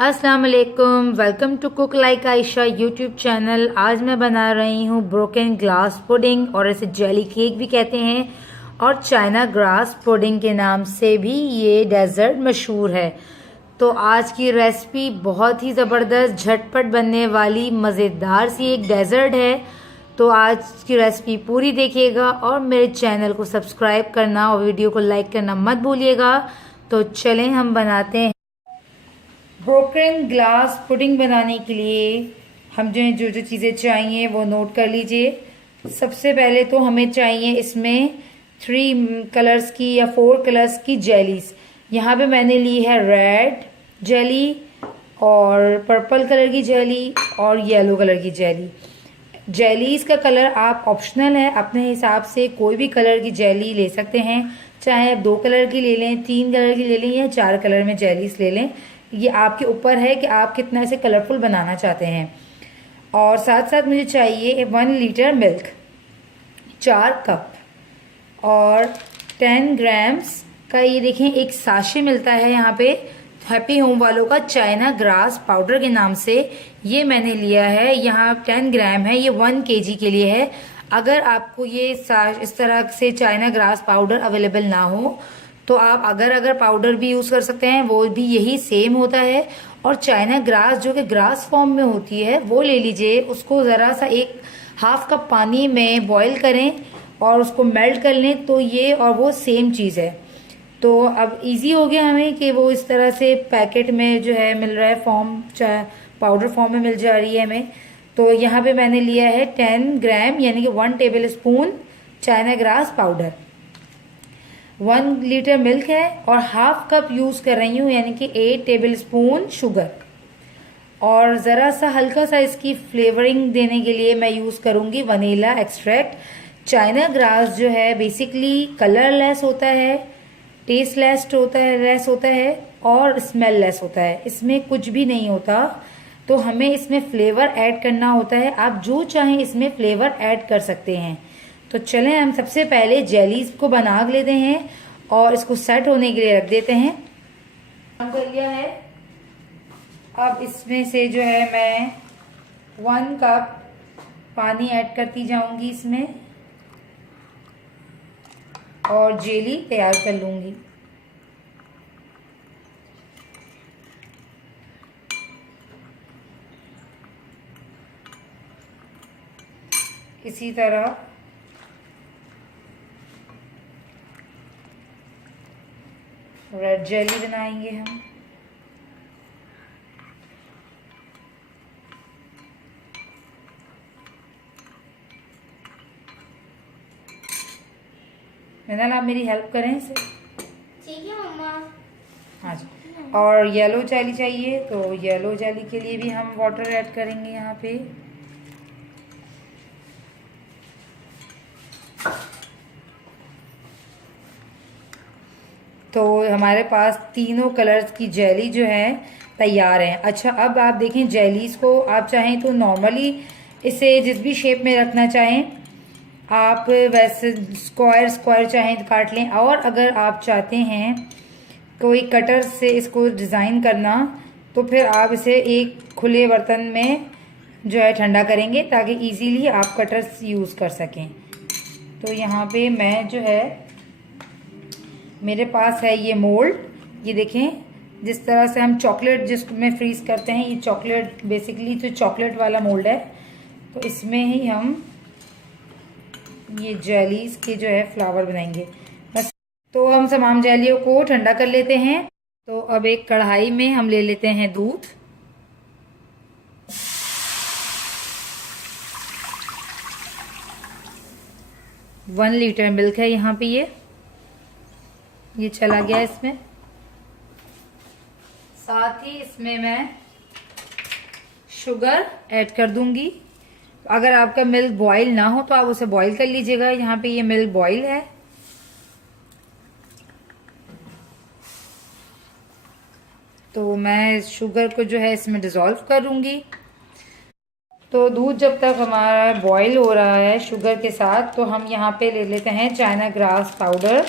अस्सलाम वालेकुम, welcome to cook like Ayesha YouTube channel. आज मैं बना रही हूँ ब्रोकन ग्लास पुडिंग, और इसे जेली केक भी कहते हैं और चाइना ग्रास पुडिंग के नाम से भी ये डेजर्ट मशहूर है। तो आज की रेसिपी बहुत ही ज़बरदस्त, झटपट बनने वाली मज़ेदार सी एक डेजर्ट है। तो आज की रेसिपी पूरी देखिएगा और मेरे चैनल को सब्सक्राइब करना और वीडियो को लाइक करना मत भूलिएगा। तो चलें हम बनाते हैं। ब्रोकन ग्लास पुडिंग बनाने के लिए हम जो जो चीज़ें चाहिए वो नोट कर लीजिए। सबसे पहले तो हमें चाहिए इसमें 3 कलर्स की या 4 कलर्स की जेलीज। यहाँ पे मैंने ली है रेड जेली और पर्पल कलर की जेली और येलो कलर की जेली। जेलीज का कलर आप ऑप्शनल है, अपने हिसाब से कोई भी कलर की जेली ले सकते हैं। चाहे आप 2 कलर की ले लें, 3 कलर की ले लें या 4 कलर में जेलीज ले लें। ये आपके ऊपर है कि आप कितना इसे कलरफुल बनाना चाहते हैं। और साथ साथ मुझे चाहिए 1 लीटर मिल्क, 4 कप और 10 ग्राम्स का ये देखें एक साशे मिलता है यहाँ पे हैप्पी होम वालों का, चाइना ग्रास पाउडर के नाम से। ये मैंने लिया है, यहाँ 10 ग्राम है, ये 1 केजी के लिए है। अगर आपको ये इस तरह से चाइना ग्रास पाउडर अवेलेबल ना हो तो आप अगर पाउडर भी यूज़ कर सकते हैं, वो भी यही सेम होता है। और चाइना ग्रास जो कि ग्रास फॉर्म में होती है वो ले लीजिए। उसको ज़रा सा 1/2 कप पानी में बॉईल करें और उसको मेल्ट कर लें, तो ये और वो सेम चीज़ है। तो अब इजी हो गया हमें कि वो इस तरह से पैकेट में जो है मिल रहा है, पाउडर फॉर्म में मिल जा रही है हमें। तो यहाँ पे मैंने लिया है 10 ग्राम यानी कि 1 table spoon China grass powder, 1 litre milk है और 1/2 कप यूज़ कर रही हूँ यानी कि 8 टेबल स्पून शुगर। और ज़रा सा हल्का सा इसकी फ्लेवरिंग देने के लिए मैं यूज़ करूँगी वनीला एक्सट्रैक्ट। चाइना ग्रास जो है बेसिकली कलरलेस होता है, टेस्ट लेस होता है और स्मेल लेस होता है। इसमें कुछ भी नहीं होता, तो हमें इसमें फ्लेवर ऐड करना होता है। आप जो चाहें इसमें फ्लेवर ऐड कर सकते हैं। तो चलें हम सबसे पहले जेलीज को बना लेते हैं और इसको सेट होने के लिए रख देते हैं। कर लिया है। अब इसमें से जो है मैं 1 कप पानी ऐड करती जाऊंगी इसमें और जेली तैयार कर लूंगी। इसी तरह रेड जेली बनाएंगे हम। मिनाल आप मेरी हेल्प करें इसे। ठीक है मम्मा। हाँ जी। और येलो जेली चाहिए, तो येलो जेली के लिए भी हम वाटर ऐड करेंगे यहाँ पे। तो हमारे पास तीनों कलर्स की जेली जो है तैयार है। अच्छा, अब आप देखें जेलीज को आप चाहें तो नॉर्मली इसे जिस भी शेप में रखना चाहें आप वैसे स्क्वायर चाहें तो काट लें, और अगर आप चाहते हैं कोई कटर से इसको डिज़ाइन करना तो फिर आप इसे एक खुले बर्तन में जो है ठंडा करेंगे ताकि इजीली आप कटर्स यूज़ कर सकें। तो यहाँ पे मैं जो है मेरे पास है ये मोल्ड, ये देखें जिस तरह से हम चॉकलेट जिसमें फ्रीज करते हैं, ये चॉकलेट बेसिकली तो चॉकलेट वाला मोल्ड है। तो इसमें ही हम ये जेलीज के जो है फ्लावर बनाएंगे बस। तो हम तमाम जेलियों को ठंडा कर लेते हैं। तो अब एक कढ़ाई में हम ले लेते हैं दूध, वन लीटर मिल्क है यहाँ पे, ये चला गया इसमें। साथ ही इसमें मैं शुगर ऐड कर दूंगी। अगर आपका मिल्क बॉईल ना हो तो आप उसे बॉईल कर लीजिएगा। यहाँ पे ये मिल्क बॉईल है। तो मैं शुगर को जो है इसमें डिज़ोल्व करूंगी। तो दूध जब तक हमारा बॉईल हो रहा है शुगर के साथ, तो हम यहाँ पे ले लेते हैं चाइना ग्रास पाउडर।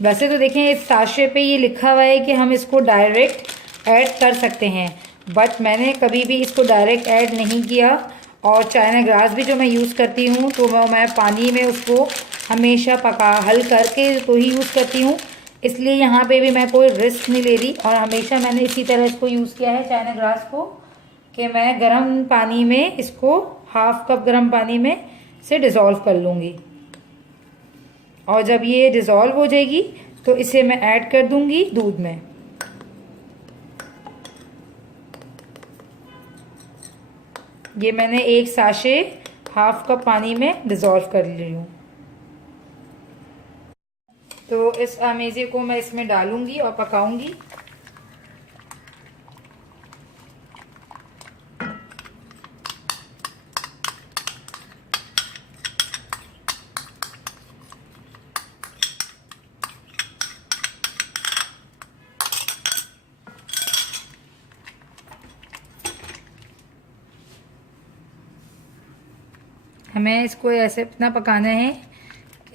वैसे तो देखें इस साशे पे ये लिखा हुआ है कि हम इसको डायरेक्ट ऐड कर सकते हैं, बट मैंने कभी भी इसको डायरेक्ट ऐड नहीं किया। और चाइना ग्रास भी जो मैं यूज़ करती हूँ तो मैं पानी में उसको हमेशा हल करके तो ही यूज़ करती हूँ, इसलिए यहाँ पे भी मैं कोई रिस्क नहीं ले रही। और हमेशा मैंने इसी तरह इसको यूज़ किया है चाइना ग्रास को, कि मैं गर्म पानी में इसको हाफ कप गर्म पानी में से डिज़ोल्व कर लूँगी। और जब ये डिज़ोल्व हो जाएगी तो इसे मैं ऐड कर दूँगी दूध में। ये मैंने एक साशे हाफ कप पानी में डिज़ोल्व कर ली हूँ। तो इस अमेज़े को मैं इसमें डालूंगी और पकाऊंगी। हमें इसको ऐसे इतना पकाना है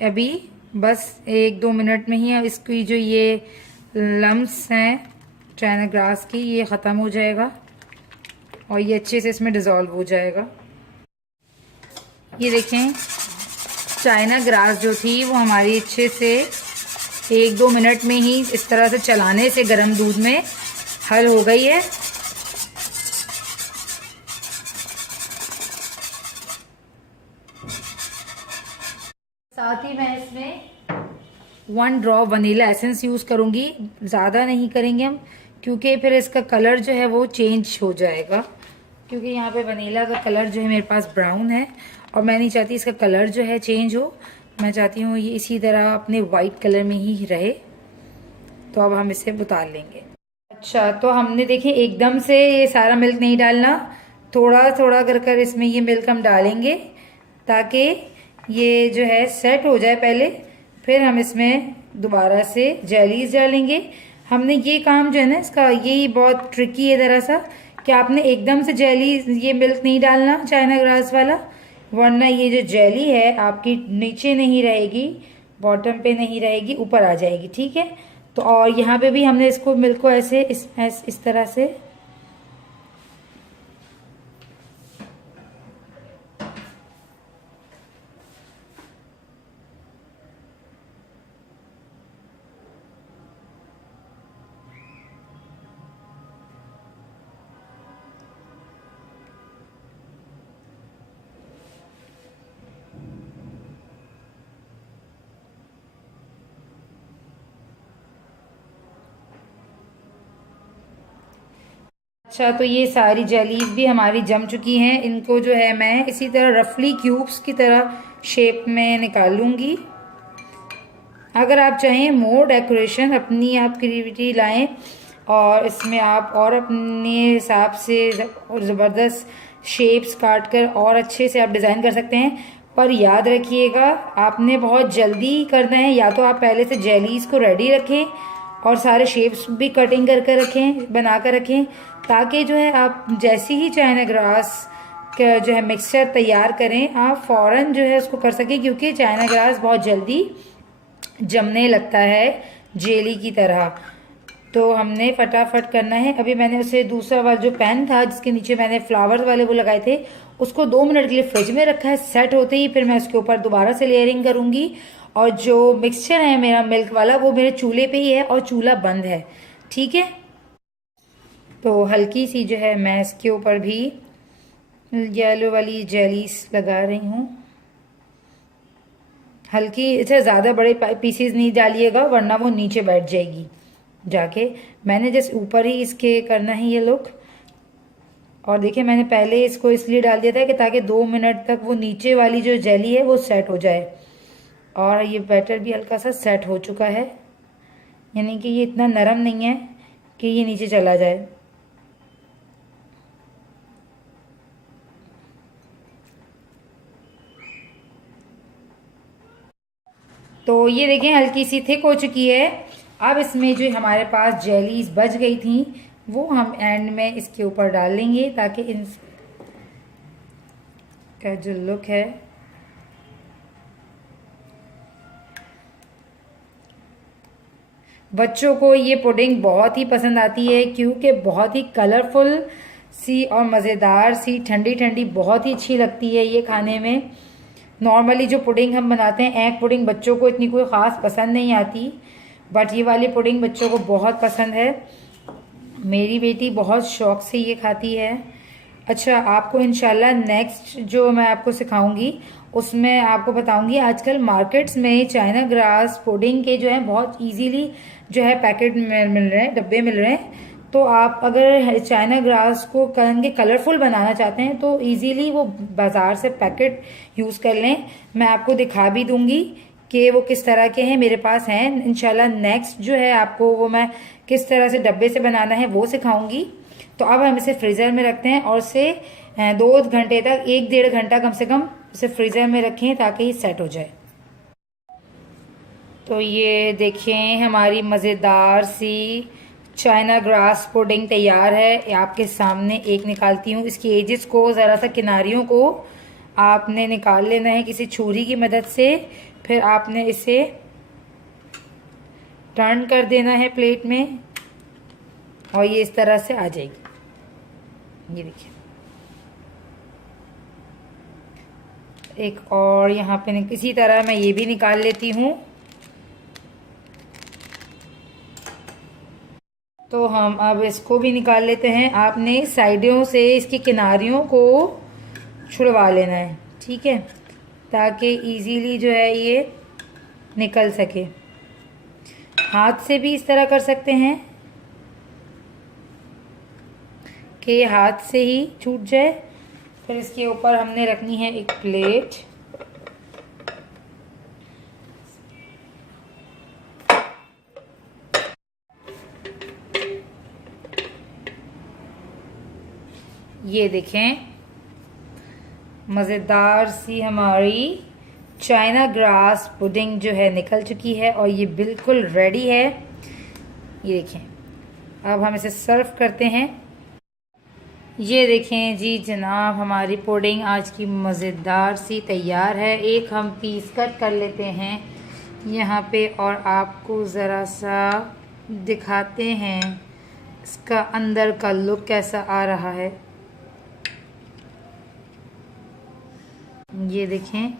अभी बस 1-2 मिनट में ही इसकी जो ये लम्स हैं चाइना ग्रास की ये ख़त्म हो जाएगा और ये अच्छे से इसमें डिज़ोल्व हो जाएगा। ये देखें चाइना ग्रास जो थी वो हमारी अच्छे से 1-2 मिनट में ही इस तरह से चलाने से गर्म दूध में हल हो गई है। साथ ही मैं इसमें 1 ड्रॉप वनीला एसेंस यूज़ करूँगी, ज़्यादा नहीं करेंगे हम क्योंकि फिर इसका कलर जो है वो चेंज हो जाएगा। क्योंकि यहाँ पे वनीला का कलर जो है मेरे पास ब्राउन है और मैं नहीं चाहती इसका कलर जो है चेंज हो, मैं चाहती हूँ ये इसी तरह अपने वाइट कलर में ही रहे। तो अब हम इसे उतार लेंगे। अच्छा, तो हमने देखें एकदम से ये सारा मिल्क नहीं डालना, थोड़ा थोड़ा कर इसमें ये मिल्क हम डालेंगे ताकि ये जो है सेट हो जाए पहले, फिर हम इसमें दोबारा से जेलीज डालेंगे। हमने ये काम जो है ना इसका यही बहुत ट्रिकी है ज़रा सा कि आपने एकदम से जेली ये मिल्क नहीं डालना चाइना ग्रास वाला, वरना ये जो जेली है आपकी नीचे नहीं रहेगी, बॉटम पे नहीं रहेगी, ऊपर आ जाएगी। ठीक है, तो और यहाँ पे भी हमने इसको मिल्क को ऐसे इस तरह से अच्छा, तो ये सारी जेलीज भी हमारी जम चुकी हैं। इनको जो है मैं इसी तरह रफली क्यूब्स की तरह शेप में निकाल लूँगी। अगर आप चाहें मोर डेकोरेशन अपनी आप क्रिएटिविटी लाएं और इसमें आप और अपने हिसाब से और ज़बरदस्त शेप्स काट कर और अच्छे से आप डिज़ाइन कर सकते हैं। पर याद रखिएगा आपने बहुत जल्दी करना है, या तो आप पहले से जेलीज को रेडी रखें और सारे शेप्स भी कटिंग कर कर रखें, बना कर रखें, ताकि जो है आप जैसे ही चाइना ग्रास का जो है मिक्सचर तैयार करें आप फ़ौरन जो है उसको कर सकें, क्योंकि चाइना ग्रास बहुत जल्दी जमने लगता है जेली की तरह। तो हमने फटाफट करना है। अभी मैंने उसे दूसरा वाला जो पैन था जिसके नीचे मैंने फ्लावर्स वाले वो लगाए थे उसको 2 मिनट के लिए फ्रिज में रखा है। सेट होते ही फिर मैं उसके ऊपर दोबारा से लेयरिंग करूंगी। और जो मिक्सचर है मेरा मिल्क वाला वो मेरे चूल्हे पे ही है और चूल्हा बंद है। ठीक है, तो हल्की सी जो है मैं इसके ऊपर भी येलो वाली जेलीस लगा रही हूँ। हल्की, इसे ज़्यादा बड़े पीसेस नहीं डालिएगा वरना वो नीचे बैठ जाएगी जाके। मैंने जस्ट ऊपर ही इसके करना है ये लुक। और देखिए मैंने पहले इसको इसलिए डाल दिया था कि ताकि 2 मिनट तक वो नीचे वाली जो जेली है वो सेट हो जाए। और ये बैटर भी हल्का सा सेट हो चुका है, यानी कि ये इतना नरम नहीं है कि ये नीचे चला जाए। तो ये देखें हल्की सी थिक हो चुकी है। अब इसमें जो हमारे पास जेलीज बच गई थी वो हम एंड में इसके ऊपर डाल लेंगे ताकि इन का जो लुक है बच्चों को ये पुडिंग बहुत ही पसंद आती है क्योंकि बहुत ही कलरफुल सी और मज़ेदार सी, ठंडी ठंडी बहुत ही अच्छी लगती है ये खाने में। नॉर्मली जो पुडिंग हम बनाते हैं एग पुडिंग, बच्चों को इतनी कोई ख़ास पसंद नहीं आती, बट ये वाली पुडिंग बच्चों को बहुत पसंद है। मेरी बेटी बहुत शौक से ये खाती है। अच्छा, आपको इंशाल्लाह नेक्स्ट जो मैं आपको सिखाऊंगी उसमें आपको बताऊंगी आजकल मार्केट्स में चाइना ग्रास पुडिंग के जो है बहुत इजीली जो है पैकेट में मिल रहे हैं, डब्बे मिल रहे हैं। तो आप अगर चाइना ग्रास को कलरफुल बनाना चाहते हैं तो इजीली वो बाज़ार से पैकेट यूज़ कर लें। मैं आपको दिखा भी दूंगी कि वो किस तरह के हैं, मेरे पास हैं। इंशाल्लाह नेक्स्ट जो है आपको वो मैं किस तरह से डब्बे से बनाना है वो सिखाऊंगी। तो अब हम इसे फ्रीज़र में रखते हैं और इसे 2 घंटे तक, 1-1.5 घंटा कम से कम इसे फ्रीज़र में रखें ताकि ये सेट हो जाए। तो ये देखें हमारी मज़ेदार सी चाइना ग्रास पुडिंग तैयार है। आपके सामने एक निकालती हूँ। इसकी एजेस को, ज़रा सा किनारियों को आपने निकाल लेना है किसी छुरी की मदद से। फिर आपने इसे टर्न कर देना है प्लेट में और ये इस तरह से आ जाएगी। ये देखिए, एक और यहाँ पे इसी तरह मैं ये भी निकाल लेती हूँ। तो हम अब इसको भी निकाल लेते हैं। आपने साइडों से इसकी किनारियों को छुड़वा लेना है, ठीक है, ताकि इजीली जो है ये निकल सके। हाथ से भी इस तरह कर सकते हैं कि ये हाथ से ही छूट जाए। फिर इसके ऊपर हमने रखनी है एक प्लेट। ये देखें मज़ेदार सी हमारी चाइना ग्रास पुडिंग जो है निकल चुकी है और ये बिल्कुल रेडी है। ये देखें, अब हम इसे सर्व करते हैं। ये देखें जी जनाब, हमारी पुडिंग आज की मज़ेदार सी तैयार है। एक हम पीस कट कर लेते हैं यहाँ पे और आपको ज़रा सा दिखाते हैं इसका अंदर का लुक कैसा आ रहा है। ये देखें,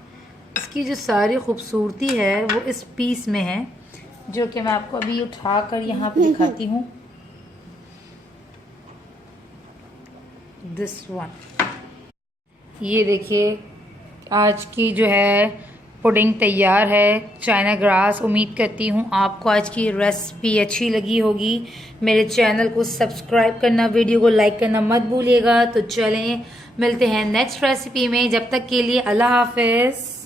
इसकी जो सारी खूबसूरती है वो इस पीस में है, जो कि मैं आपको अभी उठा कर यहाँ पे दिखाती हूँ। दिस वन, ये देखिए आज की जो है पुडिंग तैयार है चाइना ग्रास। उम्मीद करती हूँ आपको आज की रेसिपी अच्छी लगी होगी। मेरे चैनल को सब्सक्राइब करना, वीडियो को लाइक करना मत भूलिएगा। तो चलें मिलते हैं नेक्स्ट रेसिपी में, जब तक के लिए अल्लाह हाफिज़।